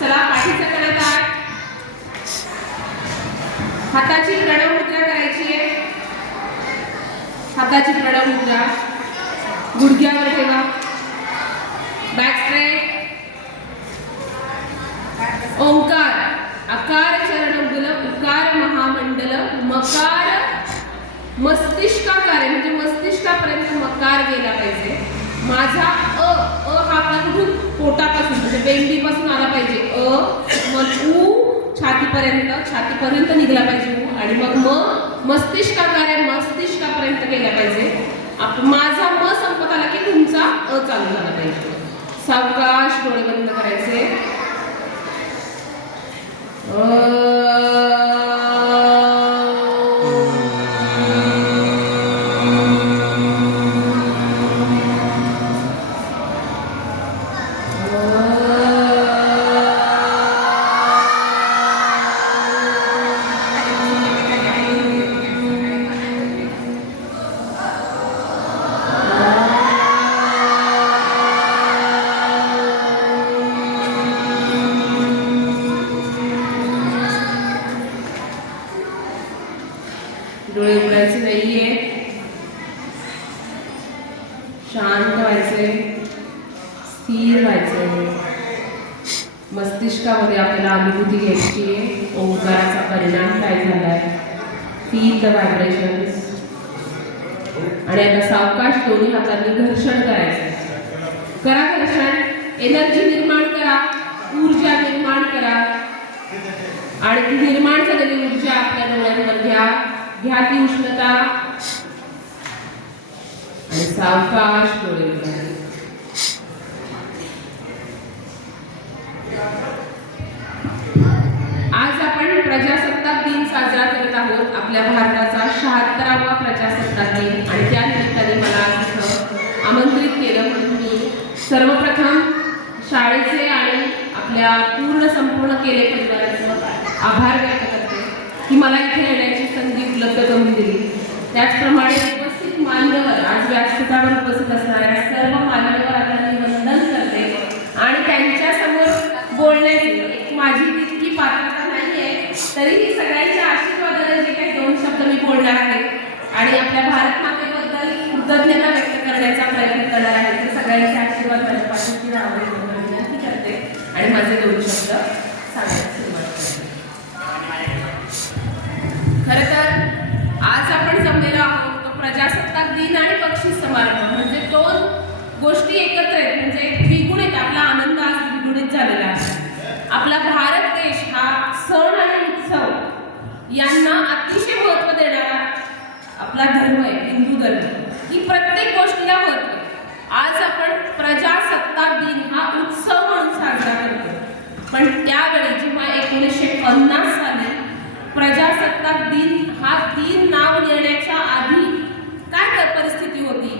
चला पाठीचा कणा ताठ, हाताची प्रणव मुद्रा करायची आहे. हाताची प्रणव मुद्रा गुडघ्यावर ठेवा. Back straight. ओंकार अकार चरणोगल उकार महामंडल मकार मस्तिष्काकार म्हणजे मस्तिष्कापर्यंत मकार गेला पाहिजे. माझा अ हा आपला कुठून पोटापासून म्हणजे बेंबीपासून आला पाहिजे. मग उ छातीपर्यंत निघला पाहिजे उ आणि मग मस्तिष्काकार आहे मस्तिष्कापर्यंत गेला पाहिजे. माझा म संपत आला की तुमचा अ चालू झाला पाहिजे. सावकाश डोळे बंद करायचे. डोळे उघडायचे नाहीये. शांत व्हायचे, स्थिर व्हायचे. मस्तिष्कामध्ये आपल्याला अनुभूती घ्यायची आहे ओंकाराचा परिणाम काय झालाय. Feel the vibrations. आणि आता सावकाश दोन्ही हातांनी घर्षण करायचं. करा घर्षण. एनर्जी निर्माण करा, ऊर्जा निर्माण करा. आणि ती निर्माण झालेली ऊर्जा आपल्या डोळ्यांवर घ्या ती उष्णता आणि सावकाश डोळे उघडा. आज आपण प्रजासत्ताक दिन साजरा करत आहोत. आपल्या भारताचा 76वा प्रजासत्ताक दिन आणि त्या निमित्ताने मला आज इथं आमंत्रित केलं म्हणून मी सर्वप्रथम शाळेचे आणि आपल्या संपूर्ण केले परिवाराचं आभार व्यक्त करते की मला इथे येण्याची संधी उपलब्ध करून दिली. त्याचप्रमाणे उपस्थित मान्यवर आज व्यासपीठावर उपस्थित असणाऱ्या सर्व मान्यवरांना मी वंदन करते आणि त्यांच्यासमोर बोलण्याची माझी तितकी पात्रता नाही आहे तरीही सगळ्यांच्या आशीर्वादाने जे काही 2 शब्द मी बोलणार आहे आणि आपल्या भारत मातेबद्दल कृतज्ञता व्यक्त करण्याचा प्रयत्न करणार आहे. ते सगळ्यांचे आशीर्वाद माझ्या पाठीशी राहावे विनंती करते आणि माझे 2 शब्द सांगायला सुरुवात करते. खरं तर आज आपण जमलेलो आहोत तो प्रजासत्ताक दिन आणि बक्षीस समारंभ म्हणजे 2 गोष्टी एकत्र आहेत. म्हणजे द्विगुणित आपला आनंद आज द्विगुणित झालेला आहे. आपला भारत देश हा सण आणि उत्सव यांना अतिशय महत्त्व देणारा आपला धर्म आहे, हिंदू धर्म. ही प्रत्येक गोष्टीला महत्त्व आहे. आज आपण प्रजासत्ताक दिन हा उत्सव म्हणून साजरा करतो. पण त्यावेळी जेव्हा 1950 साली प्रजासत्ताक दिन हा दिन नाव येण्याच्या आधी काय परिस्थिती होती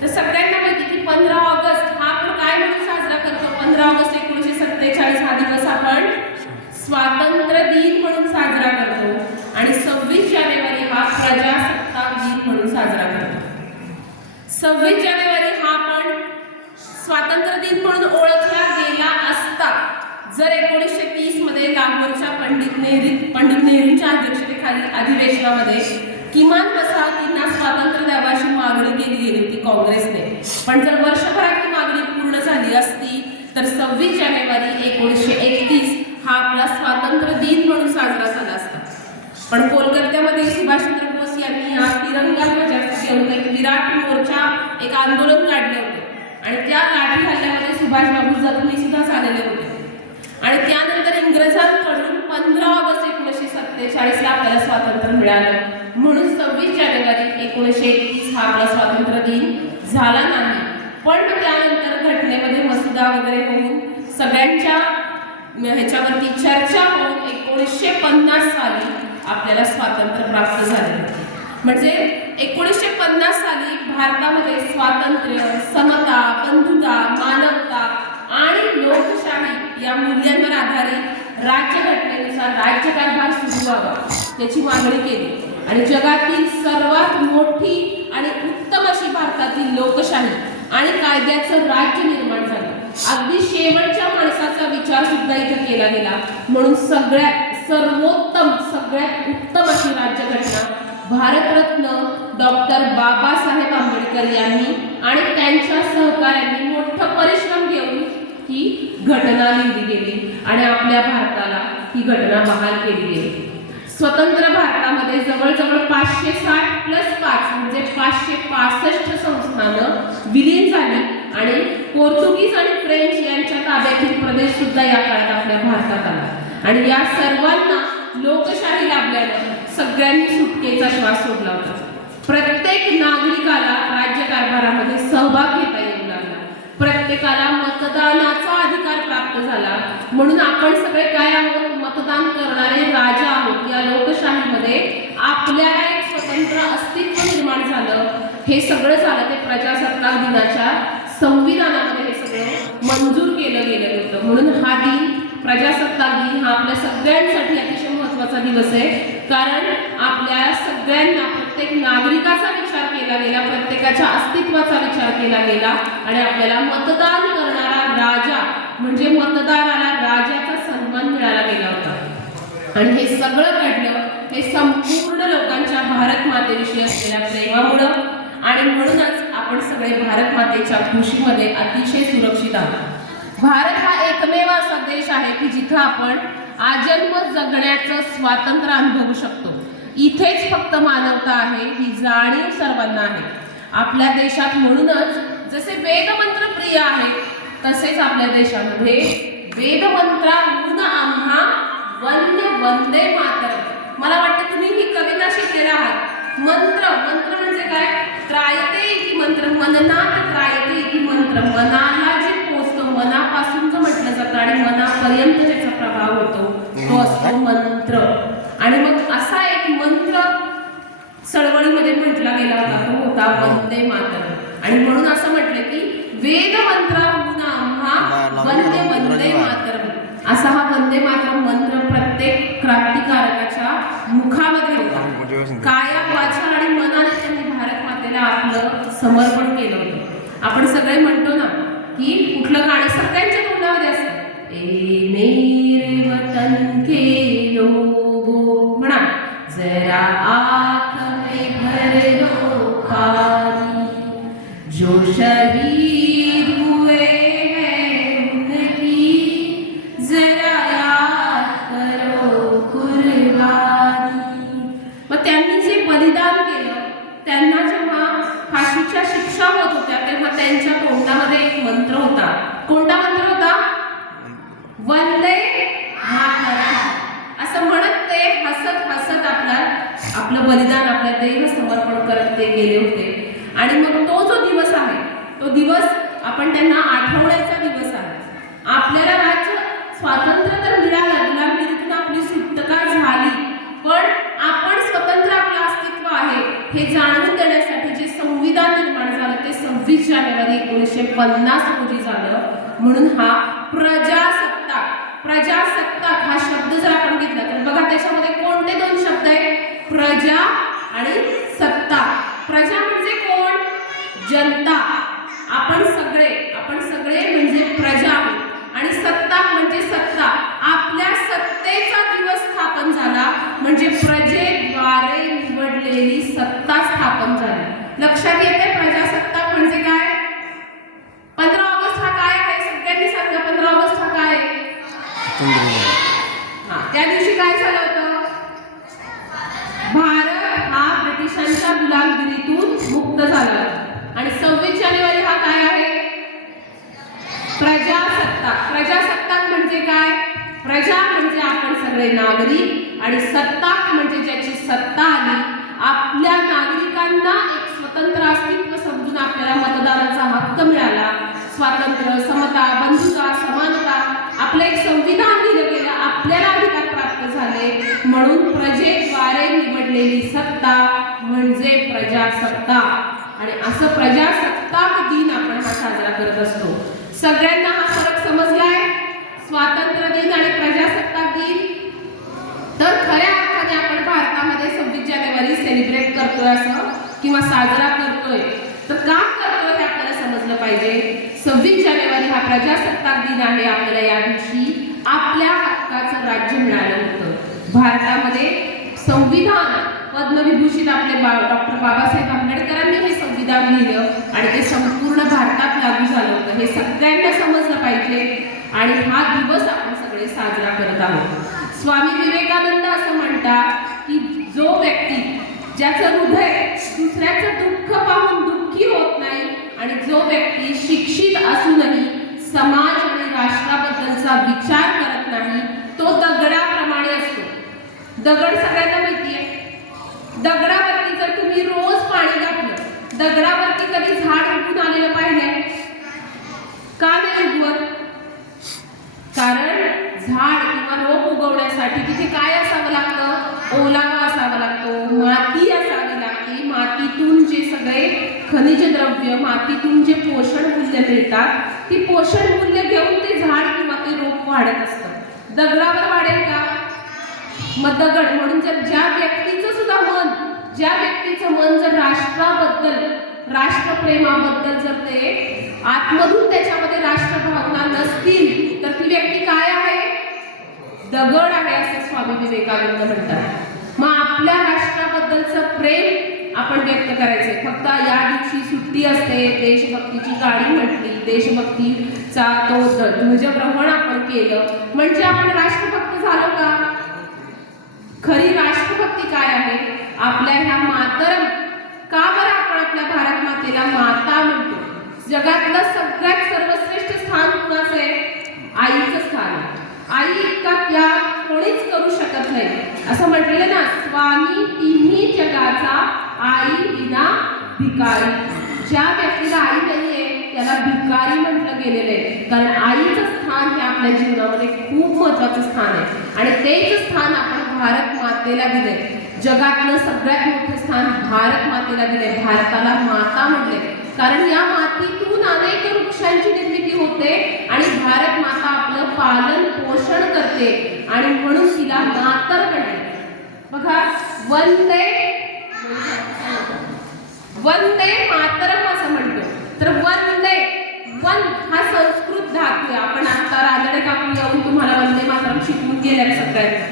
तर सगळ्यांना माहिती की 15 ऑगस्ट हा आपण काय म्हणून साजरा करतो. 15 ऑगस्ट 1947 हा दिवस आपण स्वातंत्र्य दिन म्हणून साजरा करतो आणि 26 जानेवारी हा प्रजासत्ताक दिन म्हणून साजरा करतो. 26 जानेवारी हा आपण स्वातंत्र्य दिन म्हणून ओळखला गेला असता जर 1930 मध्ये लाहोरच्या पंडित नेहरूंच्या अध्यक्षतेखाली अधिवेशनामध्ये किमान वसाहतींना स्वातंत्र्य द्यावाची मागणी केली गेली होती काँग्रेसने. पण जर वर्षभरात ही मागणी पूर्ण झाली असती तर 26 जानेवारी 1931 हा आपला स्वातंत्र्य दिन म्हणून साजरा झाला असता. पण कोलकात्यामध्ये सुभाषचंद्र बोस यांनी हा तिरंगा ध्वजासाठी घेऊन एक विराट मोर्चा एक आंदोलन काढले होते आणि त्या लाठी हल्ल्यामध्ये सुभाषबाबू जखमी सुद्धा झालेले होते. आणि त्यानंतर इंग्रजांकडून 15 ऑगस्ट 1947 ला आपल्याला स्वातंत्र्य मिळालं म्हणून 26 जानेवारी 1931 हा आपला स्वातंत्र्य दिन झाला नाही. पण त्यानंतर घटनेमध्ये मसुदा वगैरे होऊन सगळ्यांच्या ह्याच्यावरती चर्चा होऊन 1950 साली आपल्याला स्वातंत्र्य प्राप्त झाले. म्हणजे 1950 साली भारतामध्ये स्वातंत्र्य, समता, बंधुता, मानवता आणि लोकशाही या मूल्यांवर आधारित राज्यघटनेनुसार राज्यकारभार सुरू व्हावा याची मागणी केली आणि जगातील सर्वात मोठी आणि उत्तम अशी भारतातील लोकशाही आणि कायद्याचं राज्य निर्माण झालं. अगदी शेवटच्या माणसाचा विचार सुद्धा इथे केला गेला. म्हणून सगळ्यात सर्वोत्तम सगळ्यात उत्तम अशी राज्यघटना भारतरत्न डॉक्टर बाबासाहेब आंबेडकर यांनी आणि त्यांच्या सहकाऱ्यांनी मोठं परिश्रम घेऊन ही घटना लिहिली गेली आणि आपल्या भारताला ही घटना बहाल केली गेली. स्वतंत्र भारतामध्ये जवळजवळ 560+5 म्हणजे 565 संस्थानं विलीन झाली आणि पोर्तुगीज आणि फ्रेंच यांच्या ताब्यातील प्रदेश सुद्धा या काळात आपल्या भारतात आला आणि या सर्वांना लोकशाही लाभल्यानं सगळ्यांनी सुटकेचा श्वास सोडला होता. प्रत्येक नागरिकाला राज्यकारभारामध्ये सहभाग घेता येऊ लागला. प्रत्येकाला मतदानाचा अधिकार प्राप्त झाला. म्हणून आपण सगळे काय आहोत? मतदान करणारे राजा आहोत. या लोकशाहीमध्ये आपल्याला एक स्वतंत्र अस्तित्व निर्माण झालं. हे सगळं झालं ते प्रजासत्ताक दिनाच्या संविधानामध्ये हे सगळं मंजूर केलं गेलं होतं. म्हणून हा दिन प्रजासत्ताक दिन हा आपल्या सगळ्यांसाठी अतिशय महत्त्वाचा दिवस आहे. कारण आपल्या सगळ्यांना प्रत्येक नागरिकाचा विचार केला गेला, प्रत्येकाच्या अस्तित्वाचा विचार केला गेला आणि आपल्याला मतदान करणारा राजा म्हणजे मतदाराला राजाचा सन्मान मिळाला गेला होता. आणि हे सगळं घडलं हे संपूर्ण लोकांच्या भारत मातेविषयी असलेल्या प्रेमामुळं आणि म्हणूनच आपण सगळे भारत मातेच्या खुशीमध्ये अतिशय सुरक्षित आहोत. भारत हा एकमेव असा देश आहे की जिथं आपण आजन्म जगण्याचं स्वातंत्र्य अनुभवू शकतो. इथेच फक्त मानवता आहे ही जाणीव सर्वांना आहे. आपल्या देशात म्हणूनच जसे वेदमंत्र प्रिय आहेत तसेच आपल्या देशामध्ये वेदमंत्राहून आम्हा वंदे वंदे मातरम. मला वाटतं तुम्ही ही कविता शिकलेला आहात. मंत्र मंत्र म्हणजे काय? त्रायते इति मंत्र, मननात त्रायते इति मंत्र. मनाला जे पोचतो, मनापासून जो म्हटलं जातं आणि मनापर्यंत त्याचा प्रभाव होतो तो असतो मंत्र. आणि मग असा एक मंत्र चळवळीमध्ये म्हटला गेला होता तो होता वंदे मातरम. आणि म्हणून असं म्हटलं की वेद मंत्राहून आम्हा वंदे वंदे मातरम. असा हा वंदे मातरम मंत्र प्रत्येक क्रांतिकारकाच्या मुखामध्ये होता. काया वाचा आणि मनाने त्यांनी भारत मातेला आपलं समर्पण केलं होतं. आपण सगळे म्हणतो ना की कुठलं गाणं सगळ्यांच्या तोंडामध्ये असतं, ए मेरे वतन के लोगो म्हणा, जरा आँख में भर लो पानी, जो शहीद हुए हैं उनकी जरा याद करो कुर्बानी. मग त्यांनी जे बलिदान केलं त्यांना जेव्हा फाशीच्या शिक्षा होत होत्या तेव्हा त्यांच्या तोंडामध्ये एक मंत्र होता. कोणता मंत्र होता? वंदे मातरम असं म्हणत ते हसत हसत आपलं बलिदान आपल्या देह समर्पण करत ते गेले होते. आणि मग तो जो दिवस आहे तो दिवस आपण त्यांना आठवण्याचा दिवस आहे. आपल्याला राज्य स्वातंत्र्य तर मिळालं, गुलामगिरीतून आपली सुटका झाली, पण आपण स्वतंत्र आपलं अस्तित्व आहे हे जाणून देण्यासाठी जे संविधान निर्माण झालं ते 26 जानेवारी 1950 रोजी झालं. म्हणून हा प्रजासत्ताक. प्रजासत्ताक हा शब्द जर आपण घेतला तर बघा त्याच्यामध्ये कोणते दोन शब्द आहेत? प्रजा आणि सत्ता. प्रजा म्हणजे कोण? जनता. आपण सगळे म्हणजे प्रजा आहोत आणि सत्ता म्हणजे सत्ता. आपल्या सत्तेचा दिवस स्थापन झाला म्हणजे प्रजेद्वारे निवडलेली सत्ता स्थापन झाली. लक्षात येते प्रजासत्ताक म्हणजे काय? 15 ऑगस्ट हा काय आहे? सगळ्यांनी सांगा 15 ऑगस्ट हा काय आहे? त्या दिवशी काय झालं होतं? भारत हा ब्रिटिशांच्या गुलामगिरीतून मुक्त झाला आणि 26 जानेवारी हा काय आहे? प्रजासत्ताक. प्रजासत्ताक म्हणजे काय? प्रजा म्हणजे आपण सगळे नागरिक आणि सत्ताक म्हणजे ज्याची सत्ता आली. आपल्या नागरिकांना एक स्वतंत्र अस्तित्व समजून आपल्याला मतदानाचा हक्क मिळाला. स्वातंत्र्य, समता, बंधुता, समानता आपलं एक संविधान दिलं गेलं. आपल्याला अधिकार प्राप्त झाले म्हणून प्रजेद्वारे निवडलेली सत्ता म्हणजे प्रजासत्ताक. आणि असं प्रजासत्ताक दिन आपण हा साजरा करत असतो. सगळ्यांना हा फरक समजलाय? स्वातंत्र्य दिन आणि प्रजासत्ताक दिन. तर खऱ्या अर्थाने आपण भारतामध्ये 26 जानेवारी सेलिब्रेट करतोय असं किंवा साजरा करतोय तर का करतोय हे आपल्याला समजलं पाहिजे. 26 जानेवारी हा हा प्रजासत्ताक दिन आहे. आपल्याला या दिवशी आपल्या हक्काचं राज्य मिळालं होतं. भारतामध्ये संविधान पद्मविभूषित आपले डॉक्टर बाबासाहेब आंबेडकरांनी हे संविधान लिहिलं आणि ते संपूर्ण भारतात लागू झालं होतं. हे सगळ्यांना समजलं पाहिजे आणि हा दिवस आपण सगळे साजरा करत आहोत. स्वामी विवेकानंद असं म्हणतात की जो व्यक्ती ज्याचं हृदय दुसऱ्याचं दुःख पाहून दुःखी होत नाही आणि जो व्यक्ती शिक्षित असूनही समाज आणि राष्ट्राबद्दलचा विचार करत नाही तो दगडाप्रमाणे असतो. दगड सगळ्यांना माहिती आहे. दगडावरती जर तुम्ही रोज पाणी घातलं, दगडावरती कधी झाड उगवून आलेलं पाहिलंय का? नाही उगवत. कारण झाड किंवा रोप उगवण्यासाठी तिथे काय असावं लागतं? ओलावा असावा लागतो, माती असावी लागते. मातीतून जे सगळे खनिज द्रव्य, मातीतून जे पोषण मूल्य मिळतात, ती पोषण मूल्य घेऊन ते झाड किंवा ते रोप वाढत असतं. दगडावर वाढेल का? मग दगड म्हणून जर ज्या व्यक्तीचं सुद्धा मन, ज्या व्यक्तीचं मन जर राष्ट्राबद्दल, राष्ट्रप्रेमाबद्दल जर ते आतमधून त्याच्यामध्ये राष्ट्रभावना नसतील तर ती व्यक्ती काय आहे? दगड आहे असं स्वामी विवेकानंद म्हणतात. मग आपल्या राष्ट्राबद्दलचं प्रेम आपण व्यक्त करायचंय. फक्त या दिवशी सुट्टी असते, देशभक्तीची गाणी म्हटली, देशभक्तीचा तो ध्वजग्रहण आपण केलं म्हणजे आपण राष्ट्रभक्त झालो का? खरी राष्ट्रभक्ती काय आहे? आपल्या ह्या मातरम, का बरं आपण आपल्या भारत मातेला माता म्हणतो? जगातलं सगळ्यात सर्वश्रेष्ठ स्थान कुणाचं आहे? आईचं स्थान आहे. आई इतका त्याग कोणीच करू शकत नाही. असं म्हटलेलं ना, स्वामी तिन्ही जगाचा, आई विना भिकारी. ज्या व्यक्तीला आई नाहीये त्याला भिकारी म्हटलं गेलेलं आहे. कारण आईचं स्थान हे आपल्या जीवनामध्ये खूप महत्वाचं स्थान आहे आणि तेच स्थान आपण भारत मातेला दिलंय. जगातलं सगळ्यात मोठं स्थान भारत मातेला दिलंय. भारताला माता म्हणले कारण या मातीतून अनेक वृक्षांची निर्मिती होते आणि भारत माता आपलं पालन पोषण करते आणि म्हणून तिला मातर म्हणले. बघा, वंदे वंदे मातरम असं म्हणतो. तर वंदे, वन हा संस्कृत धातू आहे. आपण आता राजडे काकू येऊन तुम्हाला वंदे मातरम शिकवून गेल्यात सगळ्यांना.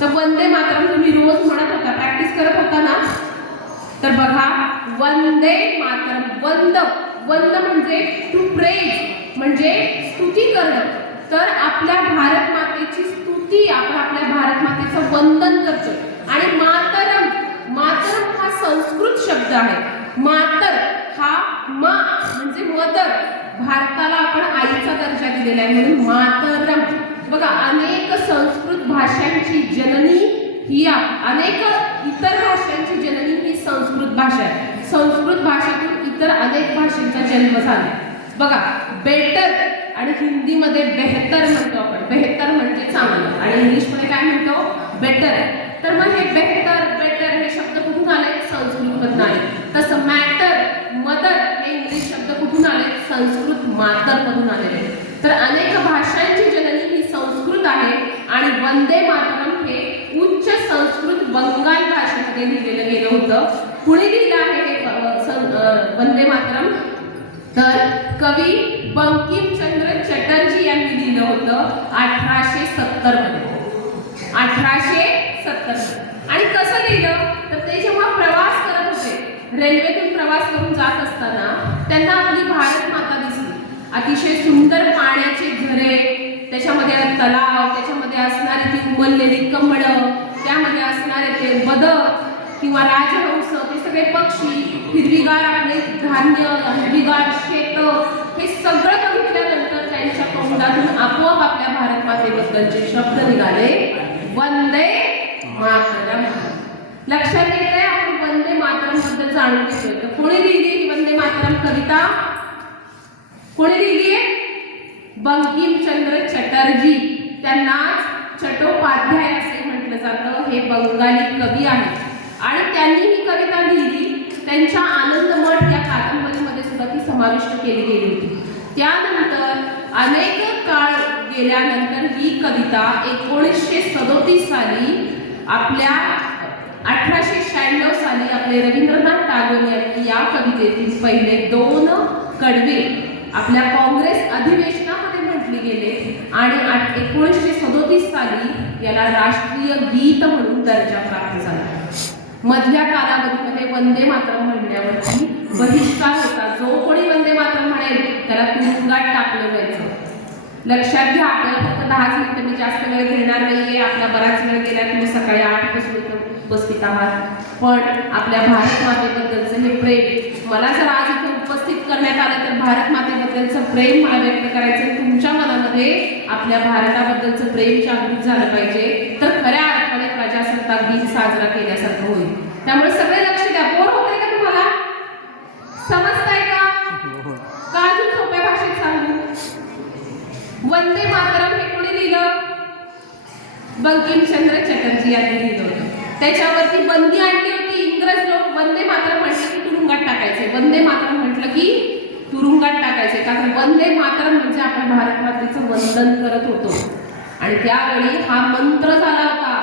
तर वंदे मातरम तुम्ही रोज म्हणत होता, प्रॅक्टिस करत होता ना. तर बघा, वंदे मातरम, वंद, वंद म्हणजे टू प्रेज, म्हणजे स्तुती करणं. तर आपल्या भारत मातेची स्तुती, आपण आपल्या भारत मातेचं वंदन करतो. आणि मातरम, मातरम हा संस्कृत शब्द आहे. मातर हा मा म्हणजे मदर. भारताला आपण आईचा दर्जा दिलेला आहे म्हणून मातरम. बघा, अनेक संस्कृत भाषांची जननी ही, अनेक इतर भाषांची जननी ही संस्कृत भाषा आहे. संस्कृत भाषेतून इतर अनेक भाषांचा जन्म झाला. बघा, बेटर आणि हिंदीमध्ये बेहतर म्हणतो आपण. बेहतर म्हणजे चांगलं आणि इंग्लिशमध्ये काय म्हणतो? बेटर. तर मग हे बेहतर, बेटर हे शब्द कुठून आले? संस्कृतमधून आले. तसं मॅटर, मदर हे इंग्लिश शब्द कुठून आले? संस्कृत मातर मधून आलेले. तर अनेक भाषांची जननी ही संस्कृत आहे आणि वंदे मातरम हे उच्च संस्कृत बंगाल भाषेमध्ये लिहिलेलं गेलं होतं. कुणी लिहिलं आहे हे वंदे मातरम? तर कवी बंकिमचंद्र चटर्जी यांनी लिहिलं होतं 1870 मध्ये. 1870. आणि कसं लिहिलं? तर ते जेव्हा प्रवास करत होते, रेल्वेतून प्रवास करून जात असताना त्यांना आपली भारत माता दिसली. अतिशय सुंदर पाण्याचे झरे, त्याच्यामध्ये तलाव, त्याच्यामध्ये असणारी ती उमललेली कमळं, त्यामध्ये असणारे ते बदक किंवा राजहंस, ते सगळे पक्षी, हिरवीगार आपले धान्य, हिरवीगार शेत, हे सगळं बघितल्यानंतर त्यांच्या तोंडातून आपोआप आपल्या भारत मातेबद्दलचे शब्द निघाले, वंदे मातरम. लक्षात येतंय आपण वंदे मातरम बद्दल जाणून घेतोय. तर कोणी लिहिली ही वंदे मातरम कविता? कोणी लिहिली आहे? बंकिमचंद्र चटर्जी. त्यांना चट्टोपाध्याय असे म्हटलं जातं. हे बंगाली कवी आहेत आणि त्यांनी ही कविता लिहिली. त्यांच्या आनंदमठ या कादंबरीमध्ये सुद्धा ती समाविष्ट केली गेली होती. त्यानंतर अनेक काळ गेल्यानंतर ही कविता 1937 साली आपल्या 1896 साली आपले रवींद्रनाथ टागोर यांनी या कवितेतील पहिले 2 कडवे आपल्या काँग्रेस अधिवेशनामध्ये म्हटली गेले आणि 1937 साली याला राष्ट्रीय गीत म्हणून दर्जा प्राप्त झाला. मधल्या कालावधीमध्ये वंदे मातरम म्हणण्यावरती बहिष्कार होता. जो कोणी वंदे मातरम म्हणेल त्याला तुरुंगात टाकलं जायचं. लक्षात घ्या, आपल्याला फक्त 10 मिनिटं, मी जास्त वेळ घेणार नाहीये, आपला बराच वेळ गेला, तुम्ही सकाळी 8 पासून उपस्थित आहात. पण आपल्या भारत मातेबद्दलचं हे प्रेम मला जर आज इथे उपस्थित करण्यात आलं तर भारत मातेबद्दलचं प्रेम मला व्यक्त करायचं, तुमच्या मनामध्ये आपल्या भारताबद्दलचं प्रेम जागृत झालं पाहिजे, तर खऱ्या अर्थाने प्रजासत्ताक दिन साजरा केल्यासारखं होईल. त्यामुळे सगळे लक्ष द्या. बोर होतंय का तुम्हाला? समजताय का? अजून सोप्या भाषेत सांगू. वंदे मातरम हे कोणी लिहिलं? बंकिमचंद्र चटर्जी यांनी लिहिलं होतं. त्याच्यावरती बंदी आणली होती. इंग्रज लोक वंदे मातरम म्हटलं की तुरुंगात टाकायचे. वंदे मातरम म्हटलं की तुरुंगात टाकायचे. कारण वंदे मातरम म्हणजे आपण भारत मातेचं वंदन करत होतो आणि त्यावेळी हा मंत्र झाला होता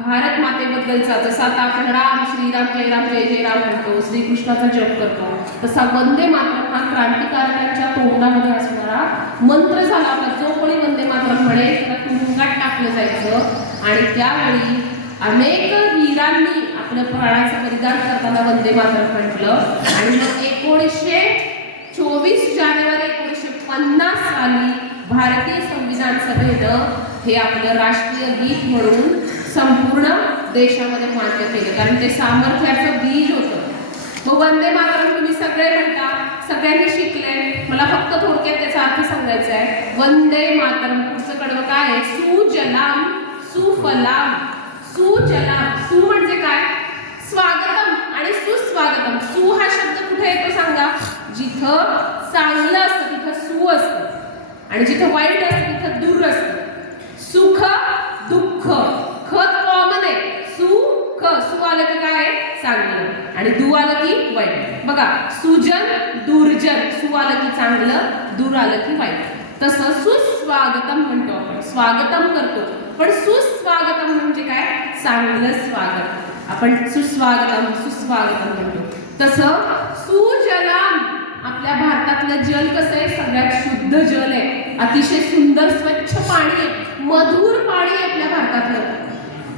भारत मातेबद्दलचा. जसा आता आपण राम श्रीराम जय राम जय जय राम म्हणतो, श्रीकृष्णाचा जप करतो, तसा वंदे मातरम हा क्रांतिकारकांच्या तोंडामध्ये असणारा मंत्र झाला होता. जो कोणी वंदे मातरम म्हणेल त्याला तुरुंगात टाकलं जायचं. आणि त्यावेळी अनेक वीरांनी आपलं प्राणाचं बलिदान करताना वंदे मातरम म्हटलं. आणि मग 24 जानेवारी 1950 साली भारतीय संविधान सभेनं हे आपलं राष्ट्रीय गीत म्हणून संपूर्ण देशामध्ये मान्य केलं, कारण ते सामर्थ्याचं बीज होतं. मग वंदे मातरम तुम्ही सगळे म्हणता, सगळ्यांनी शिकले, मला फक्त थोडक्यात त्याचा अर्थ सांगायचा आहे. वंदे मातरम पुढचं कडवं काय आहे? सुजलाम सुफलाम. सुजलाम, सु म्हणजे काय? स्वागतम आणि सुस्वागतम. सु हा शब्द कुठे येतो सांगा? जिथं चांगलं असतं तिथं सु असतं आणि जिथं वाईट असतं तिथं दूर असतं. सुख दुःख, खत कॉमन आहे. सुख, सु आलं की काय? चांगलं, आणि दु आलं की वाईट. बघा, सुजन दुर्जन, सु आलं की चांगलं, दूर आलं की वाईट. तसं सुस्वागतम म्हणतो आपण, स्वागतम करतो. पण सुस्वागतम म्हणजे काय? चांगलं स्वागत. आपण सुस्वागतम सुस्वागतम म्हणतो. तसं सुजलाम, आपल्या भारतातलं जल कसं आहे? सगळ्यात शुद्ध जल आहे, अतिशय सुंदर स्वच्छ पाणी आहे, मधुर पाणी आहे आपल्या भारतातलं.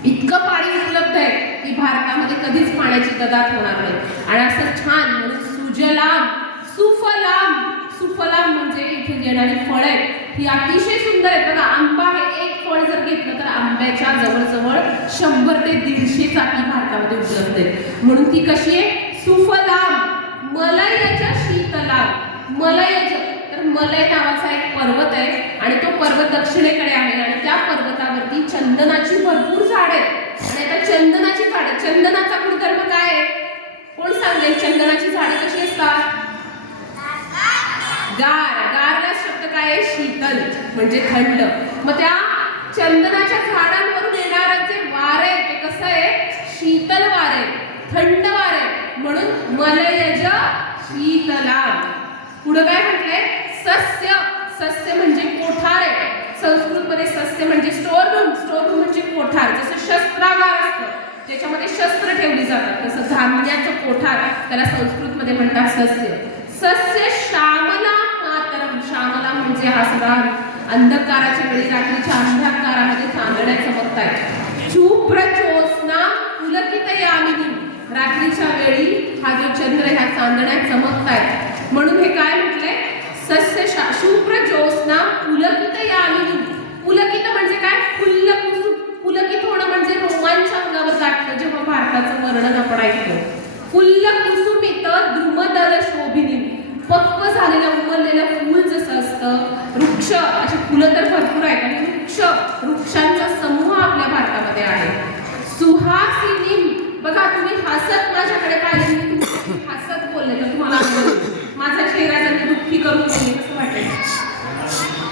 इतकं पाणी उपलब्ध आहे की भारतामध्ये कधीच पाण्याची कदात होणार नाही. आणि असं छान म्हणून सुजलाम सुफलाम. सुफलाम म्हणजे इथे येणारी फळ आहेत ही अतिशय सुंदर आहे. बघा, आंबा हे एक फळ जर घेतलं तर आंब्याच्या जवळजवळ 100 ते 150 जाती भारतामध्ये उपलब्ध आहेत. म्हणून ती कशी आहे? सुफलाम. मलयज शीतलाम. मलयज, तर मलय नावाचा एक पर्वत आहे आणि तो पर्वत दक्षिणेकडे आहे आणि त्या पर्वतावरती चंदनाची भरपूर झाड आहेत. आणि आता चंदनाची झाडं, चंदनाचा गुणधर्म काय आहे? कोण सांगेल? चंदनाची झाडे कशी असतात? गार. गारला शब्द काय आहे? शीतल, म्हणजे थंड. मग त्या चंदनाच्या झाडांवरून येणारं जे वारे ते कसं आहे? शीतल वारे, थंड वारे. म्हणून मलयज शीतलाम. पुढे काय म्हटलंय? सस्य. सस्य म्हणजे कोठार आहे. संस्कृत मध्ये सस्य म्हणजे स्टोर रूम. स्टोर रूम म्हणजे कोठार. जसं शस्त्रागार असतं त्याच्यामध्ये शस्त्र ठेवली जातात, तसं धान्याचं कोठार, त्याला संस्कृत मध्ये म्हणतात सस्य. सस्य श्यामला मातरम. श्यामला म्हणजे हा सगळा अंधकाराच्या वेळी, रात्रीच्या अंधकारामध्ये चांदण्या चमकतायत. शुभ्र ज्योत्स्ना पुलकित यामिनी. रात्रीच्या वेळी हा जो चंद्र, ह्या चांदण्या चमकतायत. म्हणून हे काय म्हटलंय? सस्य शुभ्र ज्योत्स्ना पुलकित यामिनी. पुलकित म्हणजे काय? फुल्ल पुलकित होणं म्हणजे रोमांच अंगावर दाटतं जेव्हा भारताचं वर्णन आपण ऐकतो. फुल्ल कुसुमित द्रुमदल शोभिनी. पक्व झालेलं उमललेलं फूल जसं असतं, वृक्ष, अशी फुलं तर भरपूर आहेत आणि वृक्षांचा समूह आपल्या भारतामध्ये आहे. सुहासिनी. बघा, तुम्ही हसत माझ्याकडे पाहिजे, तुम्ही हसत बोलले तर तुम्हाला माझा चेहरा जर मी दुःखी करून बोलले कसं वाटेल?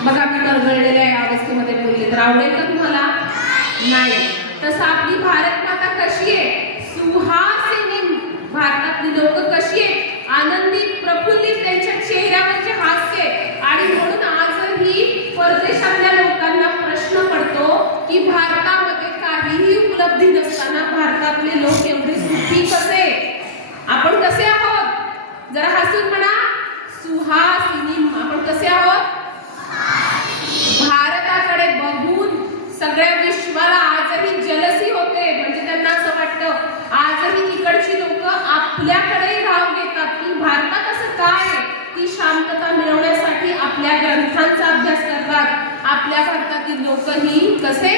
बघा, मी गळगळलेल्या अवस्थेमध्ये बोलले तर आवडेल का तुम्हाला? नाही. तसं आपली भारत माता कशी आहे? सुहासिनी. भारतातली लोक कशी आहेत? आनंदित, प्रफुल्लित, त्यांच्या चेहऱ्यावरचे हास्य. आणि म्हणून आजही परदेशातल्या लोकांना प्रश्न पडतो की भारतामध्ये काहीही उपलब्धी नसताना भारतातले लोक एवढे सुखी कसे? आपण कसे आहोत? जरा हसून म्हणा, सुहासिनी. आपण आजही जलसी होते, म्हणजे त्यांना असं वाटतं आजही तिकडची लोक आपल्याकडे धाव घेतात की भारतात असं काय ती शांतता मिळवण्यासाठी आपल्या ग्रंथांचा अभ्यास करतात. आपल्या भारतातील लोकही कसे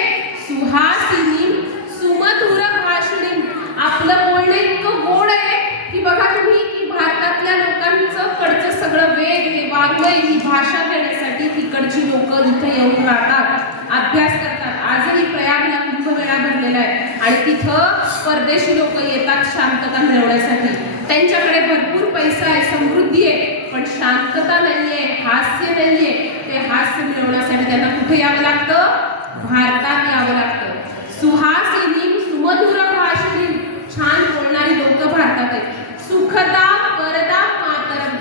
सुहासिनी सुमधुर भाषणी, आपलं बोलणं इतकं गोड आहे की बघा तुम्ही की भारतातल्या लोकांचं कडचं सगळं वेग हे वाङ्मय ही भाषा देण्यासाठी तिकडची लोक इथे येऊन राहतात, अभ्यास करतात. आजही प्रयागला कुंभमेळा भरलेला आहे आणि तिथं परदेशी लोक येतात शांतता मिळवण्यासाठी. त्यांच्याकडे भरपूर पैसा आहे, समृद्धी आहे, पण शांतता नाहीये, हास्य नाहीये. ते हास्य मिळवण्यासाठी त्यांना कुठे यावं लागतं? भारतात यावं लागतं. सुहासिनी सुमधुर भाषणी, छान बोलणारी लोक भारतात आहेत. सुखदा वरदा मातरम,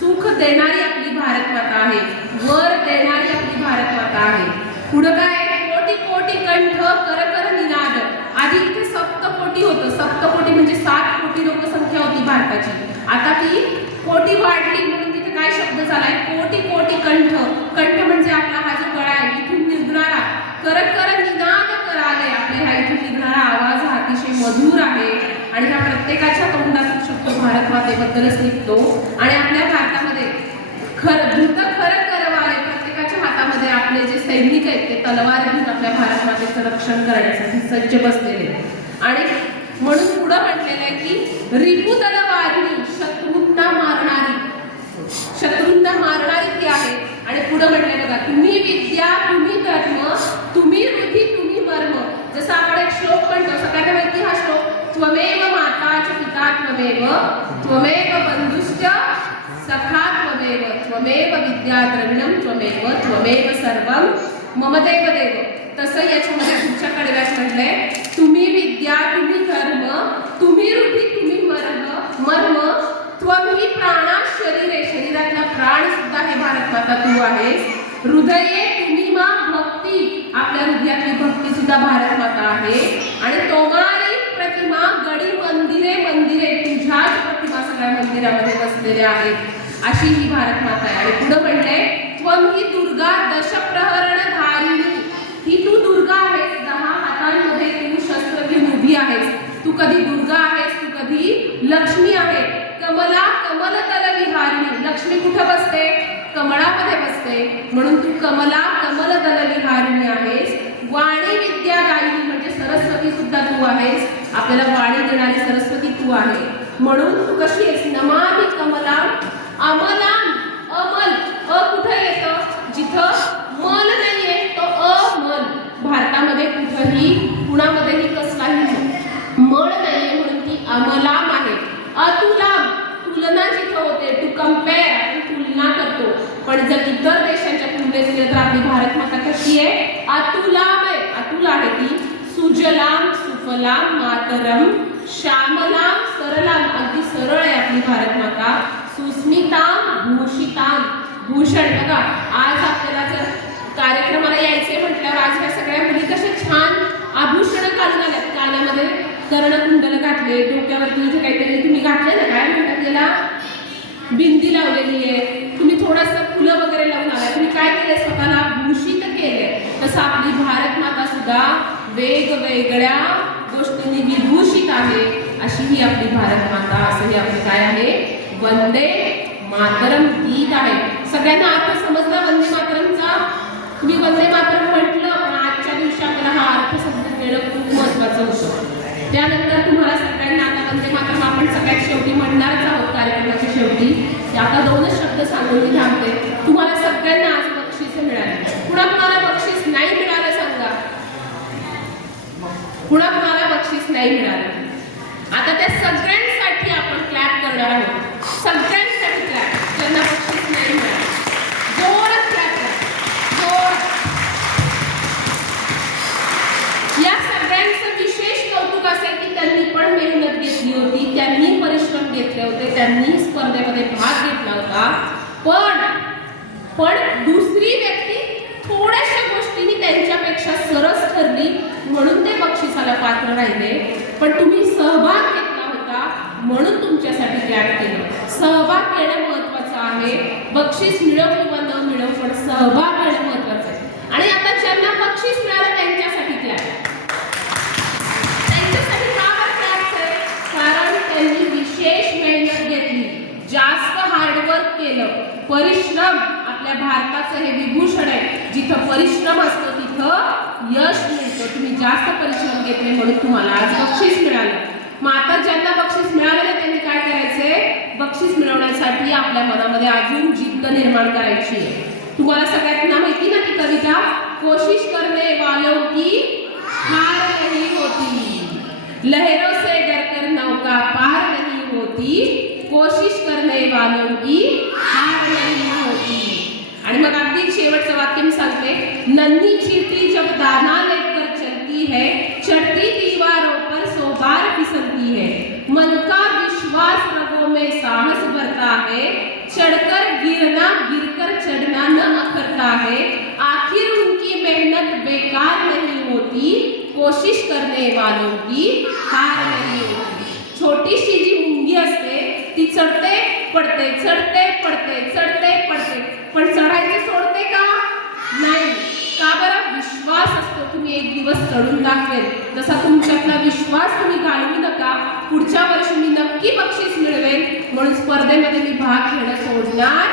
सुख देणारी आपली भारत माता आहे, वर देणारी आपली भारत माता आहे. पुढं काय? कोटी कोटी कंठ कर कर निनाद. आधी इथे सप्तकोटी होतं, सप्तकोटी म्हणजे 7 कोटी लोकसंख्या होती भारताची. आता ती कोटी वाढली म्हणून तिथे काय शब्द झालाय? कोटी कोटी कंठ. कंठ म्हणजे आपला हा जो गळा आहे इथून निघणारा कर कर निनाद कराले, आपल्या ह्या इथून निघणारा आवाज हा अतिशय मधुर आहे आणि ह्या प्रत्येकाच्या तोंडातून शब्द भारत मातेबद्दलच निघतो. आणि आपल्या भारतामध्ये खरं करवाले, प्रत्येकाच्या हातामध्ये आपले जे सैनिक आहेत ते तलवार घेऊन आपल्या भारत मातेचं रक्षण करण्यासाठी सज्ज बसलेले. आणि म्हणून पुढं म्हटलेलं आहे की रिपू तलवारी, शत्रूंना मारणारी, शत्रूंना मारणारी ती आहे. आणि पुढं म्हटलंय बघा, तुम्ही विद्या तुम्ही धर्म तुम्ही रुधी तुम्ही मर्म. जसं आपण एक श्लोक म्हणतो, सगळ्यांना माहिती हा श्लोक, त्वमेव माता च पिता त्वमेव, त्वमेव बंधुश्च सखा त्वमेव, त्वमेव विद्या द्रविणम त्वमेव, त्वमेव सर्वं मम देव देव. तसं याच्यामध्ये पुढच्या कडव्यात म्हटलंय, तुम्ही विद्या तुम्ही धर्म तुम्ही रुधी तुम्ही मर्म, त्वमी प्राणा शरीरे, शरीरातला प्राण सुद्धा हे भारत माता तू आहेस. हृदये तुम्ही मा भक्ती, आपल्या हृदयातली भक्ती सुद्धा भारत माता आहे. आणि तोमारी प्रतिमा गडी मंदिरे मंदिरे, तुझ्याच प्रतिमा सगळ्या मंदिरामध्ये बसलेल्या आहेत, अशी ही भारत माता आहे. आणि पुढे म्हणते त्वम ही दुर्गा दशप्रहरण धारिणी, ही तू दुर्गा आहेस, 10 हातांमध्ये तू शस्त्र घेऊन उभी आहेस. तू कधी दुर्गा आहेस, तू कधी लक्ष्मी आहे. कमला कमलतल विहारिणी, लक्ष्मी कुठे बसते? कमळामध्ये बसते, म्हणून तू कमला कमलतल विहारिणी आहेस. वाणी विद्यादायिनी, म्हणजे सरस्वती सुद्धा तू आहेस, आपल्याला वाणी देणारी सरस्वती तू आहे. म्हणून तू कशी आहेस? नमामि कमला अमलाम, अमल, कुठे येतं? जिथं मल नाहीये तो अमल. भारतामध्ये कुठेही कुणामध्येही कसलाही मळ नाहीये म्हणून ती अमलाम आहे. अतुलाम, तुलना जिथं होते, टू कम्पेअर, आपण तुलना करतो. पण जर इतर देशांच्या तुलनेत केलं तर आपली भारत माता कशी आहे? अतुलाम आहे, अतुल आहे ती. सुजलाम सुफलाम मातरम, श्यामलाम सरलाम, अगदी सरळ आहे आपली भारत माता. सुस्मिताम भूषिताम, भूषण. बघा आज आपल्याला जर कार्यक्रमाला यायचे म्हटल्यावर आज ह्या सगळ्या मुली कशा छान आभूषणं घालून आल्यात, कानामध्ये कर्णकुंडल घातले, डोक्यावरती इथे काहीतरी तुम्ही घातले ना, काय म्हणतात त्याला, बिंदी लावलेली आहे, तुम्ही थोडंसं फुलं वगैरे लावून आलाय, तुम्ही काय केलंय? स्वतःला भूषित केले. तसं आपली भारत माता सुद्धा वेगवेगळ्या गोष्टींनी विभूषित आहे, अशी ही आपली भारत माता. असं ही आपली काय आहे? वंदे मातरम गीत आहे. सगळ्यांना अर्थ समजला वंदे मातरमचा? तुम्ही वंदे मातरम म्हटलं, पण आजच्या दिवशी आपल्याला हा अर्थ समजून घेणं खूप महत्वाचं होतं. त्यानंतर तुम्हाला सगळ्यांना आता वंदे मातरम आपण सगळ्यात शेवटी म्हणणारच आहोत कार्यक्रमाच्या शेवटी. आता 2च शब्द सांगून मी थांबते. तुम्हाला सगळ्यांना आज बक्षीस मिळाले. कुणाकुणाला बक्षीस नाही मिळालं सांगा? कुणाकुणाला बक्षीस नाही मिळालं? आता त्या सगळ्यांसाठी आपण क्लॅप करणार आहोत. सगळ्यांसाठी क्लॅप, ज्यांना बक्षीस नाही मिळालं जोरात क्लॅप करा, जोरात. या सगळ्यांचं विशेष कौतुक असेल की त्यांनी पण मेहनत घेतली होती, त्यांनी परिश्रम घेतले होते, त्यांनी स्पर्धेमध्ये भाग घेतला होता. पण दुसरी व्यक्ती थोड्याशा गोष्टींनी त्यांच्यापेक्षा सरस ठरली म्हणून ते बक्षिसाला पात्र राहिले. पण तुम्ही सहभाग घेतला होता म्हणून तुमच्यासाठी क्लॅप केलं. सहभाग घेणं महत्वाचं आहे. बक्षीस मिळव किंवा न मिळव, पण सहभाग घेणं महत्वाचं आहे. आणि आता ज्यांना बक्षीस मिळालं त्यांच्यासाठी क्लॅप. भारताचं हे विभूषण आहे, जिथं परिश्रम असतो तिथं यश मिळतं. तुम्ही जास्त परिश्रम घेतले म्हणून तुम्हाला आज बक्षीस मिळालं. मग आता ज्यांना बक्षीस मिळालेलं त्यांनी काय करायचंय? बक्षीस मिळवण्यासाठी आपल्या मनामध्ये अजून जिद्द निर्माण करायची आहे. तुम्हाला सगळ्यांना माहिती ना ती कविता, कोशिश करने वालों की हार नहीं होती, लहरों से डरकर नौका पार नहीं होती, कोशिश करने वालों की हार नहीं होती. आणि मग अगदी शेवटचं वाक्य मी सांगते, नन्ही चींटी जब दाना लेकर चलती है, चढ़ती दीवारों पर 100 बार फिसलती है, मन का विश्वास रगों में साहस भरता है, चढ़कर गिरना गिरकर चढ़ना न अखरता है, आखिर उनकी मेहनत बेकार नहीं होती, कोशिश करने वालों की हार नहीं होती. छोटीशी जी मुंगी असते ती चढते पडते, चढते पडते, चढते पडते, पण चढायचं सोडते का? नाही. का बरं? विश्वास असतो तुम्ही एक दिवस चढून दाखवेल. तसा तुमच्यातला विश्वास तुम्ही घालवू नका. पुढच्या वर्षी मी नक्की बक्षीस मिळवेल म्हणून स्पर्धेमध्ये मी भाग घेणं सोडणार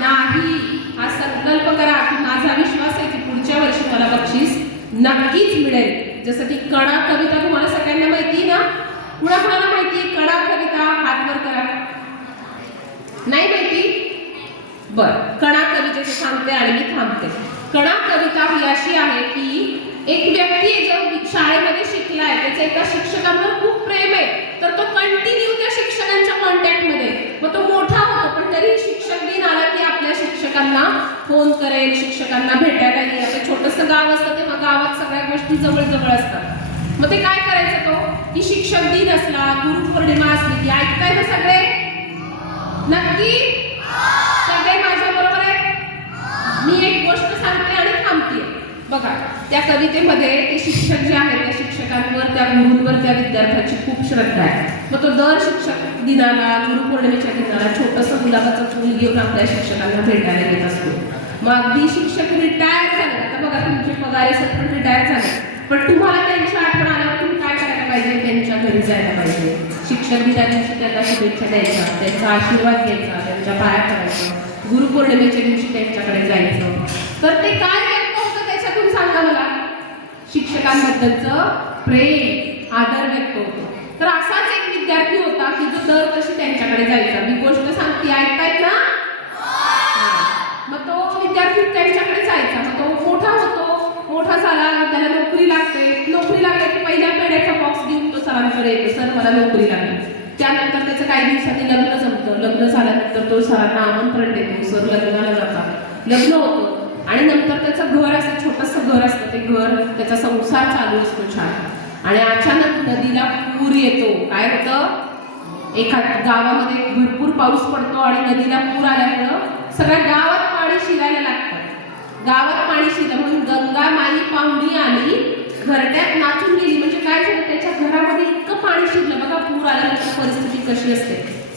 नाही. हा संकल्प करा की माझा विश्वास आहे की पुढच्या वर्षी मला बक्षीस नक्कीच मिळेल. जसं की कणा कविता तुम्हाला सगळ्यांना माहिती ना? कुणाकुणाला माहिती कणा कविता? हात वर करा. नाही माहिती? बर, कणा कवितेचं सांगते आणि मी थांबते. कणा कविता ही अशी आहे की एक व्यक्ती जो शाळेमध्ये शिकलाय, त्याचं एका शिक्षकांवर खूप प्रेम आहे, तर तो कंटिन्यू त्या शिक्षकांच्या कॉन्टॅक्टमध्ये. मग तो मोठा होतो पण तरी शिक्षक दिन आला की आपल्या शिक्षकांना फोन करेल, शिक्षकांना भेटायला येईल. आपलं छोटंसं गाव असतं तेव्हा गावात सगळ्या गोष्टी जवळ असतात. मग ते काय करायचं तो की शिक्षक दिन असला, गुरुपौर्णिमा असली की ऐकताय ना सगळे? नक्की सगळे माझ्या बरोबर आहे? मी एक गोष्ट सांगते आणि थांबते. बघा, त्या कवितेमध्ये ते शिक्षक जे आहेत त्या शिक्षकांवर, त्या गुरूंवर त्या विद्यार्थ्याची खूप श्रद्धा आहे. मग तो दर शिक्षक दिनाला, गुरुपौर्णिमेच्या दिनाला छोटंसं गुलाबाचं फूल घेऊन आपल्या शिक्षकांना भेटायला येत असतो. मग अगदी शिक्षक रिटायर झाले, आता बघा तुमचे पगारी पण रिटायर झाले, पण तुम्हाला त्यांची आठवण आल्यावर तुम्ही काय करायला पाहिजे? त्यांच्या घरी जायला पाहिजे. शिक्षक दिना दिवशी त्यांना शुभेच्छा द्यायच्या, त्यांचा आशीर्वाद घ्यायचा, त्यांच्या पाया पडायचं. गुरुपौर्णिमेच्या दिवशी त्यांच्याकडे जायचं. तर ते काय व्यक्त होतं त्याच्यातून सांगा मला? शिक्षकांबद्दलचं प्रेम, आदर व्यक्त होतो. तर असाच एक विद्यार्थी होता की जो दरवर्षी त्यांच्याकडे जायचा. मी गोष्ट सांगते, ऐकतायत ना? मग तो विद्यार्थी त्यांच्याकडे जायचा. मग तो मोठा होतो, मोठा झाला, त्याला नोकरी लागते. नोकरी लागली की पहिल्या पेढ्याचा बॉक्स घेऊन तो सरांकडे येतो, सर मला नोकरी लागली. त्यानंतर त्याचं काही दिवसांनी लग्न जमतं. लग्न झाल्यानंतर तो सरांना आमंत्रण देतो, सर लग्नाला जातात. लग्न होतं आणि नंतर त्याचं घर असतं, छोटंसं घर असतं. ते घर, त्याचा संसार चालू असतो छान. आणि अचानक नदीला पूर येतो. काय होतं? एका गावामध्ये भरपूर पाऊस पडतो आणि नदीला पूर आल्यामुळं सगळ्या गावात पाणी शिरायला लागतं. गावात पाणी शिरलं म्हणून गंगा माई पाहुणी आली, घरट्यात नाचून गेली. म्हणजे काय झालं? त्याच्या घरामध्ये इतकं पाणी शिरलं. बघा पूर आल्यानंतर परिस्थिती कशी असते.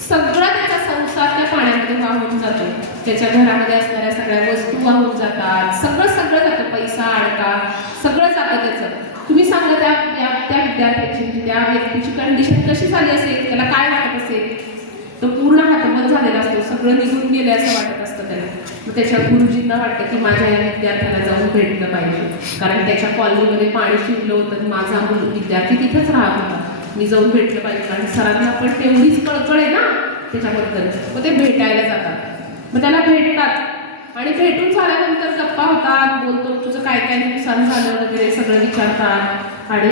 सगळा त्याचा संसार त्या पाण्यामध्ये वाहून जातो. त्याच्या घरामध्ये असणाऱ्या सगळ्या वस्तू वाहून जातात. सगळं जातं, पैसा अडका सगळं जातं त्याचं. तुम्ही सांगा त्या विद्यार्थ्याची, त्या व्यक्तीची कंडिशन कशी झाली असेल? त्याला काय वाटत असेल? तो पूर्ण हातबल झालेला असतो, सगळं निघून गेलं असं वाटत असतं त्याला. मग त्याच्या गुरुजींना वाटतं की माझ्या या विद्यार्थ्याला जाऊन भेटलं पाहिजे, कारण त्याच्या कॉलनीमध्ये पाणी शिरलं होतं, माझा विद्यार्थी तिथंच राहत होता, मी जाऊन भेटलं पाहिजे. कारण सरांना पण तेवढीच कळकळ आहे ना त्याच्याबद्दल. मग ते भेटायला जातात. मग त्याला भेटतात आणि भेटून झाल्यानंतर गप्पा होतात, बोलतो तुझं काय काय नुकसान झालं वगैरे सगळं विचारतात. आणि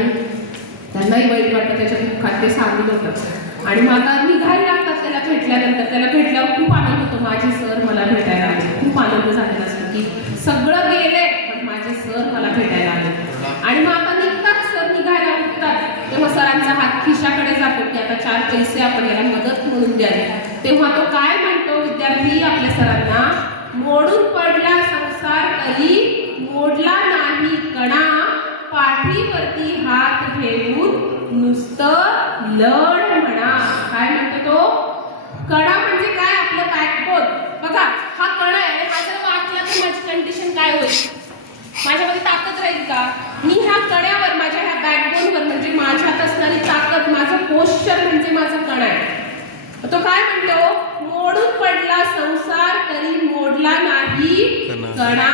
त्यांनाही वाईट वाटतं, त्याच्या दुःखात ते सांगत होतं. आणि मग आता निघायला लागतात त्याला भेटल्यानंतर. त्याला भेटल्यावर खूप आनंद होतो, माझे सर मला भेटायला आले. खूप आनंद झालेला असतो की सगळं गेलंय पण माझे सर मला भेटायला आले. आणि मग आता निघतात, सर निघायला उठतात, तेव्हा सरांचा हात खिशाकडे जातो की आता 4 पैसे आपण याला मदत म्हणून द्यावे. तेव्हा तो काय म्हणतो विद्यार्थी आपल्या सरांना? मोडून पडला संसार तरी मोडला नाही कणा, पाठीवरती हात घेऊन नुसतं लढ म्हणा. काय म्हणतो तो? कणा म्हणजे काय? आपलं बॅकबोन. बघा हा कणा आहे, हा जर वाटला तर माझी कंडिशन काय होईल? माझ्यामध्ये ताकद राहील का? मी ह्या कण्यावर, माझ्या ह्या बॅकबोनवर म्हणजे माझ्यात असणारी ताकद, माझं पोश्चर म्हणजे माझं कणा आहे. तो काय म्हणतो? मोडून पडला संसार तरी मोडला नाही कणा.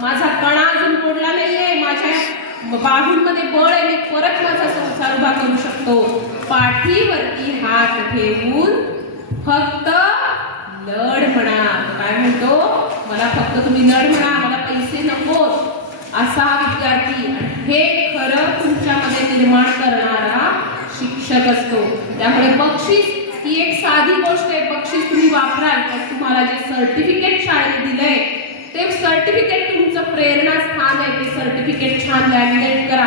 माझा कणा अजून मोडला नाहीये, माझ्या बाहूंमध्ये बळ आहे, मी परत माझा संसार उभा करू शकतो. पाठीवरती हात ठेवून फक्त लढ म्हणा. काय म्हणतो? मला फक्त तुम्ही लढ म्हणा, मला पैसे नकोत असा विद्यार्थी. हे खरं तुमच्यामध्ये निर्माण करणारा शिक्षक असतो. त्यामुळे बक्षीस ही एक साधी गोष्ट आहे. बक्षीस तुम्ही वापराल तर तुम्हाला जे सर्टिफिकेट शाळेने दिलंय ते सर्टिफिकेट तुमचं प्रेरणास्थान आहे. ते सर्टिफिकेट छान लॅमिनेट करा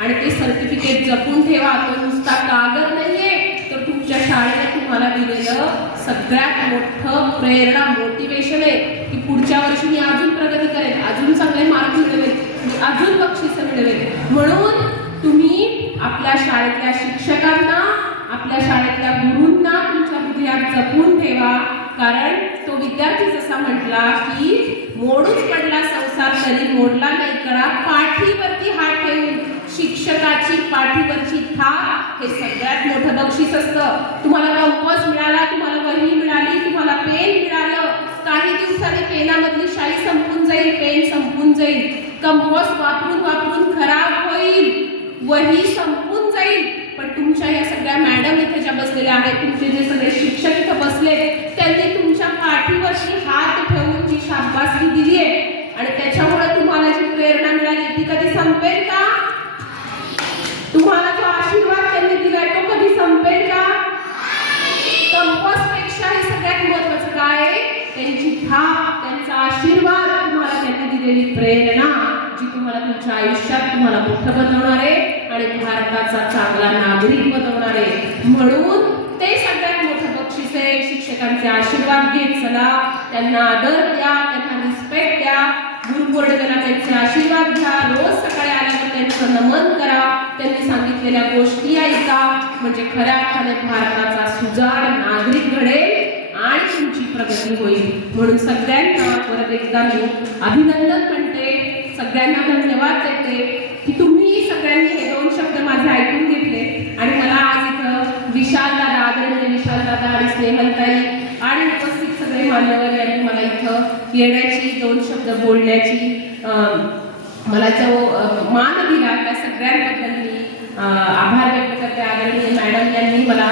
आणि ते सर्टिफिकेट जपून ठेवा. तो नुसता कागद नाहीये, तर तुमच्या शाळेने तुम्हाला दिलेलं सगळ्यात मोठं प्रेरणा, मोटिवेशन आहे की पुढच्या वर्षी मी अजून प्रगती करेन, अजून चांगले मार्क मिळवेल, मी अजून बक्षीस मिळवेल. म्हणून तुम्ही आपल्या शाळेतल्या शिक्षकांना, आपल्या शाळेतल्या गुरूंना तुमच्या हृदयात जपून ठेवा. कारण तो विद्यार्थी जसा म्हटला की मोडून पडला संसार तरी मोडला नाही कणा. पाठीवरती हात ठेवून शिक्षकाची पाठीवरची थाप हे सगळ्यात मोठं बक्षीस असतं. तुम्हाला कंपास मिळाला, तुम्हाला वही मिळाली, तुम्हाला पेन मिळालं, काही दिवसांनी पेनामधली शाई संपून जाईल, पेन संपून जाईल, कंपास वापरून वापरून खराब होईल, वही संपून जाईल, पण तुमच्या या सगळ्या मॅडम इथे ज्या बसलेल्या आहेत, तुमचे जे सगळे शिक्षक इथे बसले, त्यांनी तुमच्या पाठीवरती हात ठेवून जी शाबासकी दिली आहे आणि त्याच्यामुळे तुम्हाला जी प्रेरणा मिळाली ती कधी संपेल का? तुम्हाला जो आशीर्वाद त्यांनी दिलाय तो कधी संपेल का? कंपास पेक्षा हे सगळ्यात महत्त्वाचं काय? त्यांची थाप, त्यांचा आशीर्वाद, तुम्हाला त्यांनी दिलेली प्रेरणा जी तुम्हाला तुमच्या आयुष्यात तुम्हाला मोठं बनवणार आहे आणि भारताचा चांगला नागरिक बनवणार आहे. म्हणून ते सगळ्यात मोठं बक्षीस आहे. शिक्षकांचे आशीर्वाद घेत चला, त्यांना आदर द्या, त्यांना रिस्पेक्ट द्या, गुरुपौर्णिमेला त्यांचे आशीर्वाद घ्या, रोज सकाळी आल्यावर त्यांचं नमन करा, त्यांनी सांगितलेल्या गोष्टी ऐका, म्हणजे खऱ्या अर्थाने भारताचा सुजाण नागरिक घडेल आणि तुमची प्रगती होईल. म्हणून सगळ्यांना परत एकदा मी अभिनंदन म्हणते, सगळ्यांना धन्यवाद देते की तुम्ही सगळ्यांनी हे 2 शब्द माझे ऐकून घेतले आणि मला आज इथं विशाल दादा, आदरणीय विशाल दादा आणि स्नेहलताई आणि उपस्थित सगळे मान्यवर यांनी मला इथं येण्याची, 2 शब्द बोलण्याची मला जो मान दिला त्या सगळ्यांबद्दल मी आभार व्यक्त करते. आदरणीय मॅडम यांनी मला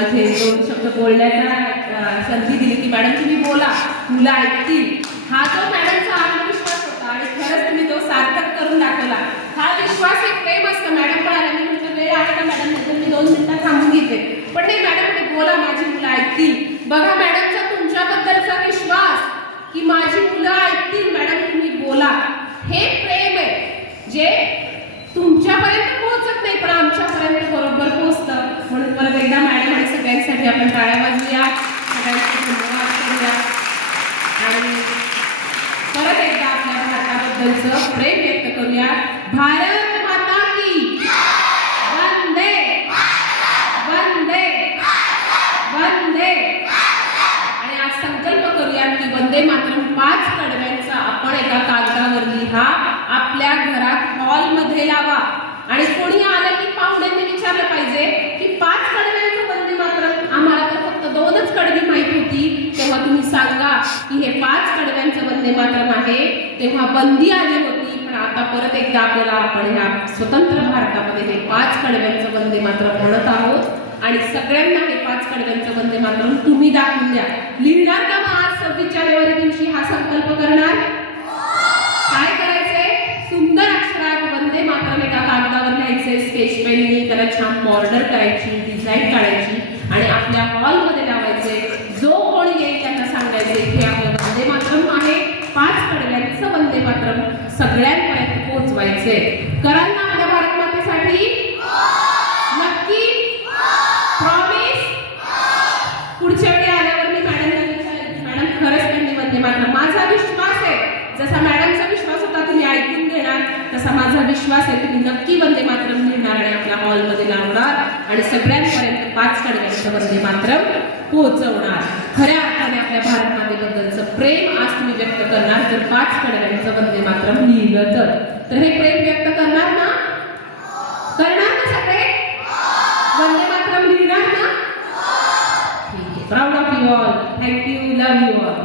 इथे 2 शब्द बोलण्याचा संधी दिली की मॅडम तुम्ही बोला, मुलं ऐकतील. हा जो मॅडमचा आत्मविश्वास होता आणि खरंच तुम्ही तो सार्थक करून दाखवला. हा विश्वास एक प्रेम असतं. मॅडम पण आला, मी म्हटलं वेळ आहे का मॅडम, नंतर मी 2 मिनिटात थांबून घेते, पण नाही मॅडम बोला, माझी मुलं ऐकतील. बघा मॅडमचा तुमच्याबद्दलचा विश्वास की माझी मुलं ऐकतील, मॅडम तुम्ही बोला, हे प्रेम आहे जे तुमच्यापर्यंत पोहोचत नाही पण आमच्यापर्यंत बरोबर पोहोचतं. म्हणून परत एकदा मॅडम आणि सगळ्यांसाठी आपण टाळ्या वाजवूया, सगळ्यांचे धन्यवाद करूया आणि परत एकदा आपल्या भारताबद्दलचं प्रेम व्यक्त करूया. भारत माता की वंदे वंदे वंदे. आणि आज संकल्प करूया की वंदे मातरम 5 कडव्यांचा आपण एका कागदावर लिहा, आपल्या घरात हॉलमध्ये लावा आणि कोणी आलं की पाहुण्यांनी विचारलं पाहिजे की 5 कडव्यांचं वंदे मातरम, आम्हाला तर फक्त 2च कडवी माहिती होती, तेव्हा तुम्ही सांगा की हे 5 कडव्यांचं वंदे मातरम आहे. तेव्हा बंदी आली होती, पण आता परत एकदा आपल्याला आपण ह्या स्वतंत्र भारतामध्ये हे 5 कडव्यांचं वंदे मातरम म्हणत आहोत आणि सगळ्यांना हे 5 कडव्यांचं वंदे मातरम तुम्ही दाखवून द्या. लिहिणार का मग आज 26 जानेवारी दिवशी हा संकल्प करणार? काय करायचंय? सुंदर अक्षरात वंदे मातरम एका कागदावर लिहायचंय, स्केच पेननी त्याला छान बॉर्डर करायची, डिझाईन काढायची आणि आपल्या हॉलमध्ये लावायचंय. जो कोणी येईल त्यांना सांगायचंय की आपलं वंदे मातरम आहे, 5 कडव्यांचं वंदे मातरम सगळ्यांपर्यंत पोहोचवायचंय. कराल ना आपल्या भारत मातेसाठी? नक्की? प्रॉमिस? पुढच्या वेळी आल्यावर मी मॅडमला विचारेन, मॅडम खरंच त्यांनी वंदे मातरम, माझा विश्वास आहे जसा मॅडमचा विश्वास होता तुम्ही ऐकून घेणार, तसा माझा विश्वास आहे तुम्ही नक्की वंदे मातरम लिहिणार आणि आपल्या हॉलमध्ये लावणार आणि सगळ्यांपर्यंत 5 कडव्यांचं वंदे मातरम पोहोचवणार. खऱ्या अर्थाने आपल्या भारत मातेबद्दलचं प्रेम आज तुम्ही व्यक्त करणार जर 5 कडव्यांचं वंदे मातरम लिहिलं तर हे प्रेम व्यक्त करणार ना? करणार ना सगळे? वंदे मातरम लिहिणार ना? ठीक आहे. Proud of you all. Thank you. Love you all.